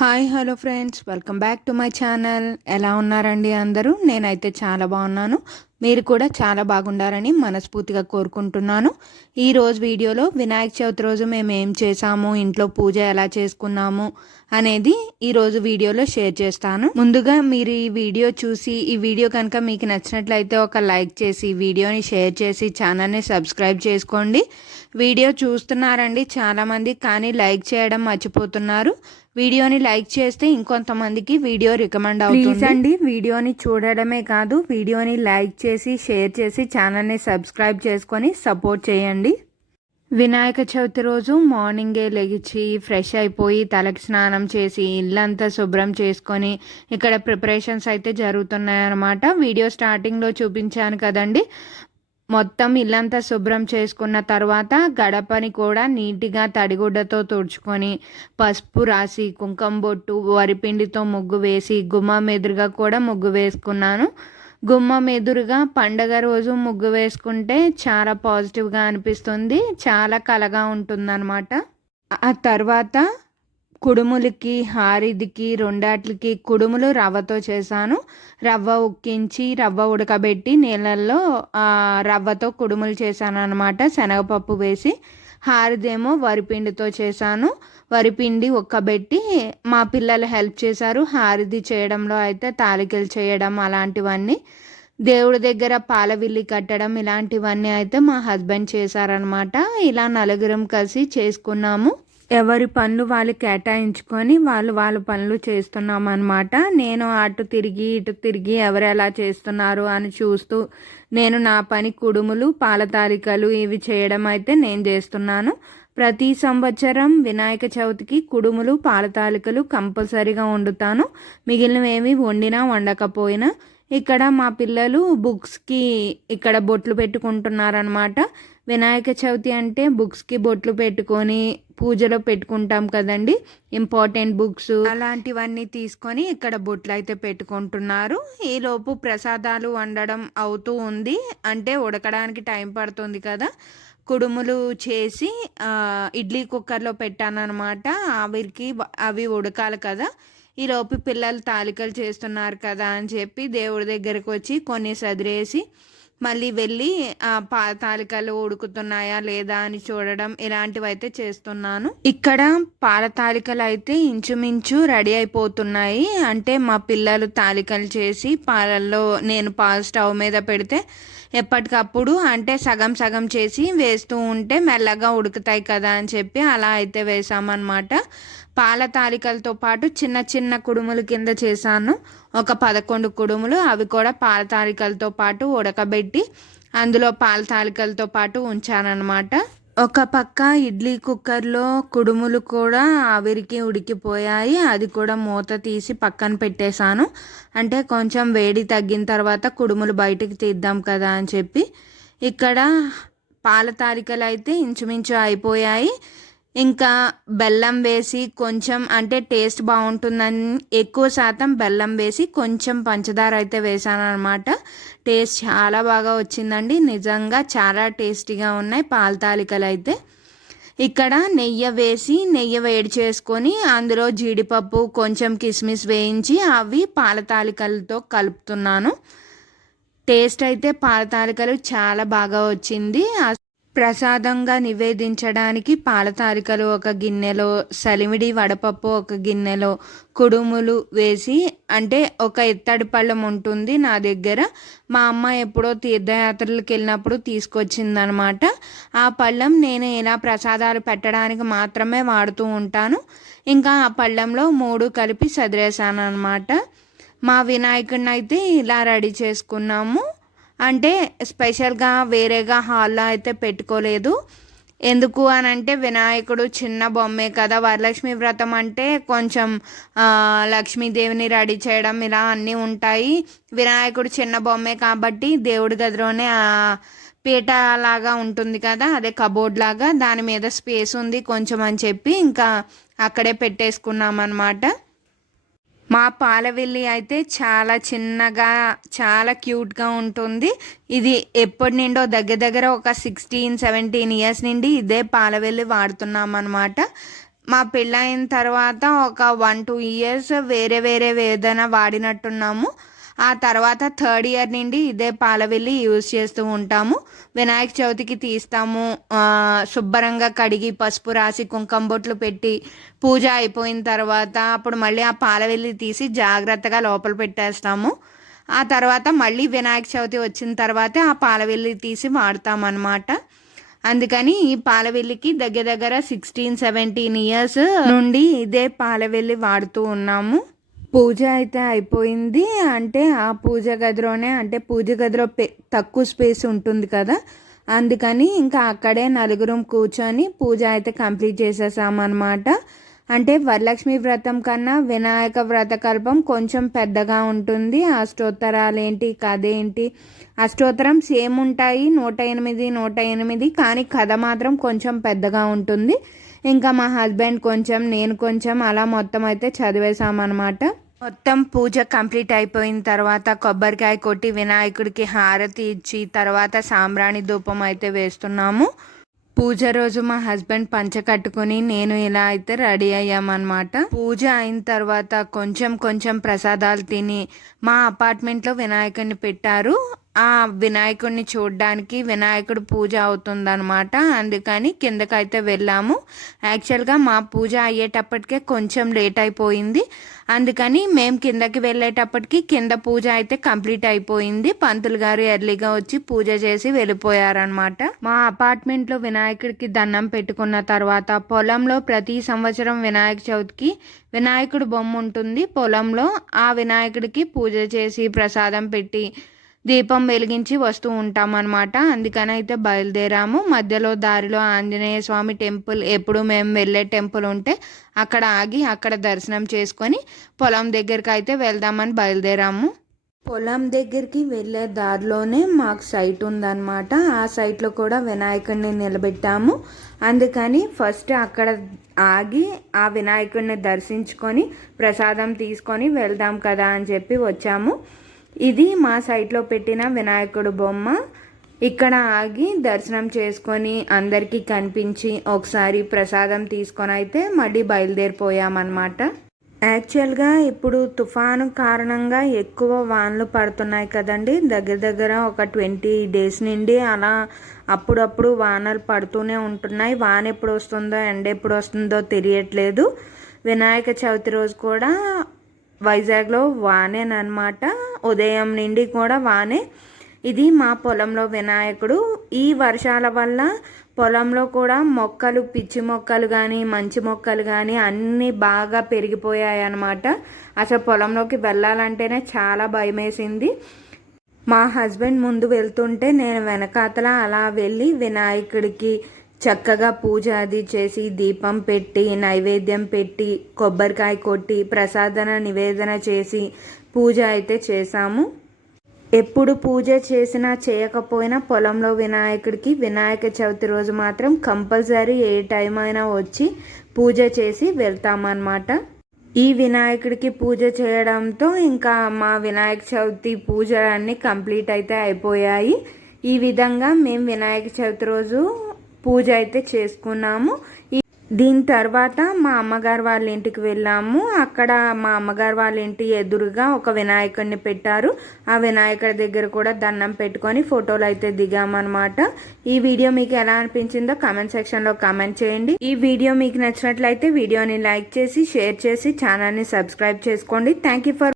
Hi hello friends. Welcome back to my channel. ఎలా ఉన్నారండి అందరూ? నేనైతే చాలా బాగున్నాను. మీరు కూడా చాలా బాగుండారని మనస్ఫూర్తిగా కోరుకుంటున్నాను. ఈరోజు వీడియోలో వినాయక చవితి రోజు మేము ఏం చేసాము ఇంట్లో పూజ ఎలా చేసుకున్నాము? అనేది ఈరోజు వీడియోలో షేర్ చేస్తాను. ముందుగా మీరు ఈ వీడియో చూసి ఈ వీడియో కనుక మీకు నచ్చినట్లయితే ఒక లైక్ చేసి వీడియోని షేర్ చేసి ఛానల్ని సబ్స్క్రైబ్ చేసుకోండి. వీడియో చూస్తున్నారండి చాలామంది కానీ లైక్ చేయడం మర్చిపోతున్నారు. వీడియోని లైక్ చేస్తే ఇంకొంతమందికి వీడియో రికమెండ్ అవుతుంది. అండి వీడియోని చూడడమే కాదు వీడియోని లైక్ చేసి షేర్ చేసి ఛానల్ని సబ్స్క్రైబ్ చేసుకొని సపోర్ట్ చేయండి. వినాయక చవితి రోజు మార్నింగే లెగిచి ఫ్రెష్ అయిపోయి తలకి స్నానం చేసి ఇల్లంతా శుభ్రం చేసుకొని ఇక్కడ ప్రిపరేషన్స్ అయితే జరుగుతున్నాయి అన్నమాట వీడియో స్టార్టింగ్లో చూపించాను కదండి. మొత్తం ఇల్లంతా శుభ్రం చేసుకున్న తర్వాత గడపని కూడా నీట్గా తడిగుడ్డతో తుడుచుకొని పసుపు రాసి కుంకుమ బొట్టు వరిపిండితో ముగ్గు వేసి గుమ్మం ఎదురుగా కూడా ముగ్గు వేసుకున్నాను. గుమ్మం ఎదురుగా పండగ రోజు ముగ్గు వేసుకుంటే చాలా పాజిటివ్గా అనిపిస్తుంది చాలా కలగా ఉంటుందన్నమాట. ఆ తర్వాత కుడుములకి హారిదికి రెండాట్లకి కుడుములు రవ్వతో చేశాను. రవ్వ ఉక్కించి రవ్వ ఉడకబెట్టి నీళ్ళల్లో రవ్వతో కుడుములు చేశాను అనమాట శనగపప్పు వేసి హారిదేమో వరిపిండితో చేశాను. వరిపిండి ఉక్కబెట్టి మా పిల్లలు హెల్ప్ చేశారు. హారిది చేయడంలో అయితే తాలికలు చేయడం అలాంటివన్నీ దేవుడి దగ్గర పాలవిల్లి కట్టడం ఇలాంటివన్నీ అయితే మా హస్బెండ్ చేశారనమాట ఇలా నలుగురం కలిసి చేసుకున్నాము. ఎవరి పనులు వాళ్ళు కేటాయించుకొని వాళ్ళు వాళ్ళ పనులు చేస్తున్నాం అనమాట నేను అటు తిరిగి ఇటు తిరిగి ఎవరు ఎలా చేస్తున్నారు అని చూస్తూ నేను నా పని కుడుములు పాల తాలికలు ఇవి చేయడం అయితే నేను చేస్తున్నాను. ప్రతి సంవత్సరం వినాయక చవితికి కుడుములు పాల తాలికలు కంపల్సరీగా వండుతాను. మిగిలినవేమి వండినా వండకపోయినా ఇక్కడ మా పిల్లలు బుక్స్కి ఇక్కడ బొట్లు పెట్టుకుంటున్నారనమాట వినాయక చవితి అంటే బుక్స్కి బొట్లు పెట్టుకొని పూజలో పెట్టుకుంటాం కదండి. Important books. అలాంటివన్నీ తీసుకొని ఇక్కడ బొట్లు అయితే పెట్టుకుంటున్నారు ఈలోపు ప్రసాదాలు వండడం అవుతూ ఉంది. అంటే ఉడకడానికి టైం పడుతుంది కదా. కుడుములు చేసి ఇడ్లీ కుక్కర్లో పెట్టాను అనమాట ఆవిరికి అవి ఉడకాలి కదా. ఈలోపు పిల్లలు తాలికలు చేస్తున్నారు కదా అని చెప్పి దేవుడి దగ్గరకు వచ్చి కొన్ని సదిరేసి మళ్ళీ వెళ్ళి పా తాలికలు ఉడుకుతున్నాయా లేదా అని చూడడం ఇలాంటివి అయితే చేస్తున్నాను. ఇక్కడ పాలతాలికలు అయితే ఇంచుమించు రెడీ అయిపోతున్నాయి. అంటే మా పిల్లలు తాలికలు చేసి పాలల్లో నేను పాలు స్టవ్ మీద పెడితే ఎప్పటికప్పుడు అంటే సగం సగం చేసి వేస్తూ ఉంటే మెల్లగా ఉడుకుతాయి కదా అని చెప్పి అలా అయితే వేసామన్నమాట. పాల తాలికలతో పాటు చిన్న చిన్న కుడుములు కింద చేశాను. ఒక పదకొండు కుడుములు అవి కూడా పాల తాలికలతో పాటు ఉడకబెట్టి అందులో పాల తాలికలతో పాటు ఉంచానన్నమాట. ఒక పక్క ఇడ్లీ కుక్కర్లో కుడుములు కూడా ఆవిరికి ఉడికిపోయాయి. అది కూడా మూత తీసి పక్కన పెట్టేశాను. అంటే కొంచెం వేడి తగ్గిన తర్వాత కుడుములు బయటకు తీద్దాం కదా అని చెప్పి. ఇక్కడ పాల తాలికలు అయితే ఇంచుమించు అయిపోయాయి. ఇంకా బెల్లం వేసి కొంచెం అంటే టేస్ట్ బాగుంటుందని ఎక్కువ శాతం బెల్లం వేసి కొంచెం పంచదార అయితే వేసాను అనమాట టేస్ట్ చాలా బాగా వచ్చిందండి. నిజంగా చాలా టేస్టీగా ఉన్నాయి పాల తాలికలు అయితే. ఇక్కడ నెయ్యి వేసి నెయ్యి వేడి చేసుకొని అందులో జీడిపప్పు కొంచెం కిస్మిస్ వేయించి అవి పాల తాలికలతో కలుపుతున్నాను. టేస్ట్ అయితే పాల తాలికలు చాలా బాగా వచ్చింది. ప్రసాదంగా నివేదించడానికి పాలతారికలు ఒక గిన్నెలో సలిమిడి వడపప్పు ఒక గిన్నెలో కుడుములు వేసి అంటే ఒక ఎత్తడి పళ్ళం ఉంటుంది నా దగ్గర. మా అమ్మ ఎప్పుడో తీర్థయాత్రలకు వెళ్ళినప్పుడు తీసుకొచ్చిందనమాట. ఆ పళ్ళం నేను ఇలా ప్రసాదాలు పెట్టడానికి మాత్రమే వాడుతూ ఉంటాను. ఇంకా ఆ పళ్ళంలో మూడు కలిపి సదిరేసాను అనమాట మా వినాయకుడిని అయితే ఇలా రెడీ చేసుకున్నాము. అంటే స్పెషల్గా వేరేగా హాల్లో అయితే పెట్టుకోలేదు. ఎందుకు అని అంటే వినాయకుడు చిన్న బొమ్మే కదా. వరలక్ష్మి వ్రతం అంటే కొంచెం లక్ష్మీదేవిని రెడీ చేయడం ఇలా అన్నీ ఉంటాయి. వినాయకుడు చిన్న బొమ్మే కాబట్టి దేవుడి గదిలోనే పీట లాగా ఉంటుంది కదా. అదే కబోర్డ్ లాగా. దాని మీద స్పేస్ ఉంది కొంచెం అని చెప్పి ఇంకా అక్కడే పెట్టేసుకున్నాం అనమాట మా పాలవెల్లి అయితే చాలా చిన్నగా చాలా క్యూట్గా ఉంటుంది. ఇది ఎప్పటి నుండో దగ్గర దగ్గర ఒక సిక్స్టీన్ సెవెంటీన్ ఇయర్స్ నుండి ఇదే పాలవెల్లి వాడుతున్నాం అనమాట మా పెళ్ళైన తర్వాత ఒక వన్ టూ ఇయర్స్ వేరే వేరే వేదన వాడినట్టున్నాము. ఆ తర్వాత థర్డ్ ఇయర్ నుండి ఇదే పాలవెల్లి యూజ్ చేస్తూ ఉంటాము. వినాయక చవితికి తీస్తాము. శుభ్రంగా కడిగి పసుపు రాసి కుంకం బొట్లు పెట్టి పూజ అయిపోయిన తర్వాత అప్పుడు మళ్ళీ ఆ పాలవెల్లి తీసి జాగ్రత్తగా లోపల పెట్టేస్తాము. ఆ తర్వాత మళ్ళీ వినాయక చవితి వచ్చిన తర్వాత ఆ పాలవెల్లి తీసి వాడతామన్నమాట. అందుకని ఈ పాలవెల్లికి దగ్గర దగ్గర సిక్స్టీన్ సెవెంటీన్ ఇయర్స్ నుండి ఇదే పాలవెల్లి వాడుతూ ఉన్నాము. పూజ అయితే అయిపోయింది. అంటే ఆ పూజ గదిలోనే అంటే పూజ గదిలో తక్కువ స్పేస్ ఉంటుంది కదా. అందుకని ఇంకా అక్కడే నలుగురం కూర్చొని పూజ అయితే కంప్లీట్ చేసేసామన్నమాట అంటే వరలక్ష్మి వ్రతం కన్నా వినాయక వ్రతకల్పం కొంచెం పెద్దగా ఉంటుంది. అష్టోత్తరాలు ఏంటి కథ ఏంటి అష్టోత్తరం సేమ్ ఉంటాయి నూట ఎనిమిది నూట ఎనిమిది కానీ కథ మాత్రం కొంచెం పెద్దగా ఉంటుంది. ఇంకా మా హస్బెండ్ కొంచెం నేను కొంచెం అలా మొత్తం అయితే చదివేశామన్నమాట మొత్తం పూజ కంప్లీట్ అయిపోయిన తర్వాత కొబ్బరికాయ కొట్టి వినాయకుడికి హారతి ఇచ్చి తర్వాత సాంబ్రాణి ధూపం అయితే వేస్తున్నాము. పూజ రోజు మా హస్బెండ్ పంచ కట్టుకుని నేను ఇలా అయితే రెడీ అయ్యామన్నమాట. పూజ అయిన తర్వాత కొంచెం కొంచెం ప్రసాదాలు తిని మా అపార్ట్మెంట్లో వినాయకుడిని పెట్టారు. ఆ వినాయకుడిని చూడడానికి వినాయకుడు పూజ అవుతుందన్నమాట. అందుకని కిందకైతే వెళ్ళాము. యాక్చువల్గా మా పూజ అయ్యేటప్పటికే కొంచెం లేట్ అయిపోయింది. అందుకని మేము కిందకి వెళ్ళేటప్పటికి కింద పూజ అయితే కంప్లీట్ అయిపోయింది. పంతులు గారు ఎర్లీగా వచ్చి పూజ చేసి వెళ్ళిపోయారనమాట మా అపార్ట్మెంట్లో వినాయకుడికి దండం పెట్టుకున్న తర్వాత పొలంలో ప్రతి సంవత్సరం వినాయక చవితికి వినాయకుడు బొమ్మ ఉంటుంది. పొలంలో ఆ వినాయకుడికి పూజ చేసి ప్రసాదం పెట్టి దీపం వెలిగించి వస్తూ ఉంటామన్నమాట. అందుకని అయితే బయలుదేరాము. మధ్యలో దారిలో ఆంజనేయ స్వామి టెంపుల్ ఎప్పుడు మేము వెళ్ళే టెంపుల్ ఉంటే అక్కడ ఆగి అక్కడ దర్శనం చేసుకొని పొలం దగ్గరికి అయితే వెళ్దామని బయలుదేరాము. పొలం దగ్గరికి వెళ్ళే దారిలోనే మాకు సైట్ ఉందన్నమాట. ఆ సైట్లో కూడా వినాయకుడిని నిలబెట్టాము. అందుకని ఫస్ట్ అక్కడ ఆగి ఆ వినాయకుడిని దర్శించుకొని ప్రసాదం తీసుకొని వెళ్దాం కదా అని చెప్పి వచ్చాము. ఇది మా సైట్లో పెట్టిన వినాయకుడు బొమ్మ. ఇక్కడ ఆగి దర్శనం చేసుకొని అందరికీ కనిపించి ఒకసారి ప్రసాదం తీసుకొని అయితే మళ్ళీ బయలుదేరిపోయామన్నమాట. యాక్చువల్గా ఇప్పుడు తుఫాను కారణంగా ఎక్కువ వానలు పడుతున్నాయి కదండి. దగ్గర దగ్గర ఒక ట్వంటీ డేస్ నుండి అలా అప్పుడప్పుడు వానలు పడుతూనే ఉంటున్నాయి. వాన ఎప్పుడు వస్తుందో ఎండ ఎప్పుడు వస్తుందో తెలియట్లేదు. వినాయక చవితి రోజు కూడా వైజాగ్లో వానేనమాట ఉదయం నుండి కూడా వానే. ఇది మా పొలంలో వినాయకుడు. ఈ వర్షాల వల్ల పొలంలో కూడా మొక్కలు పిచ్చి మొక్కలు కానీ మంచి మొక్కలు కానీ అన్నీ బాగా పెరిగిపోయాయి అన్నమాట అసలు పొలంలోకి వెళ్ళాలంటేనే చాలా భయం వేసింది మా హస్బెండ్ ముందు వెళ్తుంటే నేను వెనకాతల అలా వెళ్ళి వినాయకుడికి చక్కగా పూజ అది చేసి దీపం పెట్టి నైవేద్యం పెట్టి కొబ్బరికాయ కొట్టి ప్రసాదన నివేదన చేసి పూజ అయితే చేశాము. ఎప్పుడు పూజ చేసినా చేయకపోయినా పొలంలో వినాయకుడికి వినాయక చవితి రోజు మాత్రం కంపల్సరీ ఏ టైం అయినా వచ్చి పూజ చేసి వెళ్తామన్నమాట. ఈ వినాయకుడికి పూజ చేయడంతో ఇంకా మా వినాయక చవితి పూజలన్నీ కంప్లీట్ అయితే అయిపోయాయి. ఈ విధంగా మేము వినాయక చవితి రోజు పూజ అయితే చేసుకున్నాము. దీని తర్వాత మా అమ్మగారు వాళ్ళ ఇంటికి వెళ్ళాము. అక్కడ మా అమ్మగారు వాళ్ళ ఇంటి ఎదురుగా ఒక వినాయకుడిని పెట్టారు. ఆ వినాయకుడి దగ్గర కూడా దండం పెట్టుకొని ఫోటోలు అయితే దిగామన్నమాట. ఈ వీడియో మీకు ఎలా అనిపించిందో కమెంట్ సెక్షన్లో కమెంట్ చేయండి. ఈ వీడియో మీకు నచ్చినట్లయితే వీడియోని లైక్ చేసి షేర్ చేసి ఛానల్ని సబ్స్క్రైబ్ చేసుకోండి. Thank for